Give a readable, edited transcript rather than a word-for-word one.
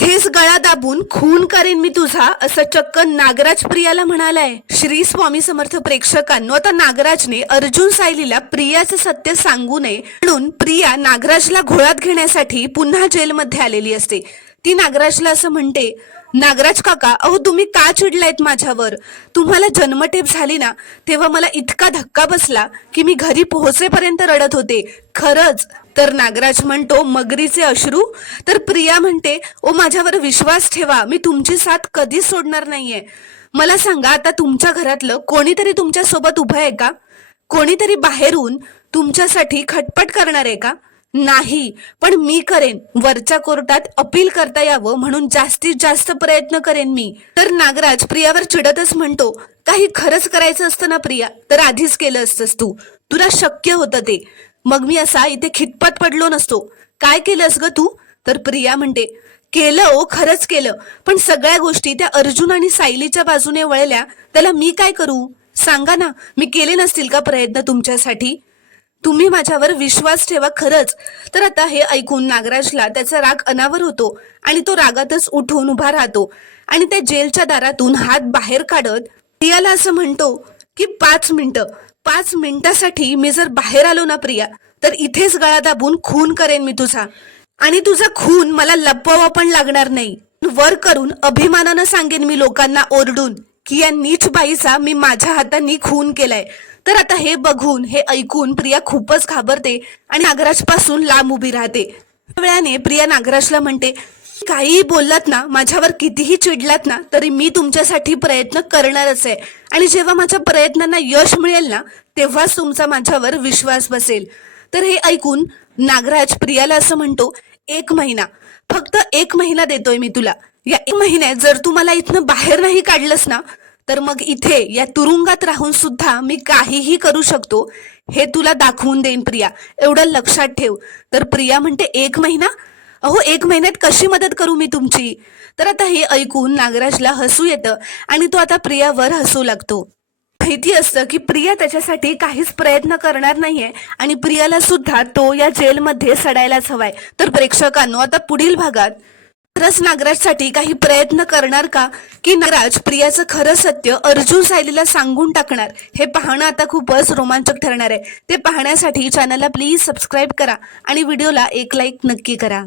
इथेच गळा दाबून खून करेन मी तुझा, असं चक्क नागराज प्रियाला म्हणालाय. श्री स्वामी समर्थ प्रेक्षकांनो, आता नागराजने अर्जुन सायलीला प्रियाचं सत्य सांगू नये म्हणून प्रिया नागराजला घोळात घेण्यासाठी पुन्हा जेलमध्ये आलेली असते. ती नागराजला असं म्हणते, नागराज काका, अहो तुम्ही का चिडलायत माझ्यावर? तुम्हाला जन्मठेप झाली ना, तेव्हा मला इतका धक्का बसला की मी घरी पोहोचेपर्यंत रडत होते. खरंच? तर नागराज म्हणतो, मगरीचे अश्रू? तर प्रिया म्हणते, ओ माझ्यावर विश्वास ठेवा, मी तुमची साथ कधीच सोडणार नाहीये. मला सांगा, आता तुमच्या घरातलं कोणीतरी तुमच्या सोबत उभं आहे का? कोणीतरी बाहेरून तुमच्यासाठी खटपट करणार आहे का? नाही, पण मी करेन. वरच्या कोर्टात अपील करता यावं म्हणून जास्तीत जास्त प्रयत्न करेन मी. तर नागराज प्रियावर चिडतच म्हणतो, काही खरंच करायचं असतं ना प्रिया, तर आधीच केलं असतंस तू. तुला शक्य होतं ते. मग मी असा इथे खितपत पडलो नसतो. काय केलंस ग तू? तर प्रिया म्हणते, केलं ओ, खरंच केलं. पण सगळ्या गोष्टी त्या अर्जुन आणि सायलीच्या बाजूने वळल्या, त्याला मी काय करू? सांगा ना, मी केले नसतील का प्रयत्न तुमच्यासाठी? तुम्ही माझ्यावर विश्वास ठेवा खरंच. तर आता हे ऐकून नागराजला त्याचा राग अनावर होतो आणि तो रागातच उठून उभा राहतो आणि त्या जेलच्या दारातून हात बाहेर काढत प्रियाला असं म्हणतो की 5 मिनिटासाठी मी जर बाहेर आलो ना प्रिया, तर इथेच गळा दाबून खून करेन मी तुझा. आणि तुझा खून मला लपवावा पण लागणार नाही. वर करून अभिमानानं सांगेन मी लोकांना ओरडून की या नीच बाईचा मी माझ्या हातांनी खून केलाय. तर आता हे बघून, हे ऐकून प्रिया खूपच घाबरते आणि नागराज पासून लांब उभी राहते. वेळाने प्रिया नागराजला म्हणते, काहीही बोललात ना, माझ्यावर कितीही चिडलात ना, तरी मी तुमच्यासाठी प्रयत्न करणारच आहे. आणि जेव्हा माझ्या प्रयत्नांना यश मिळेल ना, तेव्हाच तुमचा माझ्यावर विश्वास बसेल. तर हे ऐकून नागराज प्रियाला असं म्हणतो, 1 महिना, फक्त 1 महिना देतोय मी तुला. या 1 महिन्यात जर तू मला इथनं बाहेर नाही काढलंस ना, तर मग इथे या तुरुंगात राहून सुद्धा मी काहीही करू शकतो, हे तुला दाखवून देईन प्रिया. एवढं लक्षात ठेव. तर प्रिया म्हणते, 1 महिना? अहो 1 महिन्यात कशी मदत करू मी तुमची? तर आता हे ऐकून नागराजला हसू येतं आणि तो आता प्रियावर हसू लागतो. माहिती असतं की प्रिया त्याच्यासाठी काहीच प्रयत्न करणार नाहीये आणि प्रियाला सुद्धा तो या जेलमध्ये सडायलाच हवाय. तर प्रेक्षकांनो, आता पुढील भागात खरंच नागराजसाठी काही प्रयत्न करणार का, की नागराज प्रियाचं खरं सत्य अर्जुन सायलीला सांगून टाकणार, हे पाहणं आता खूपच रोमांचक ठरणार आहे. ते पाहण्यासाठी चॅनलला प्लीज सबस्क्राईब करा आणि व्हिडिओला एक लाईक नक्की करा.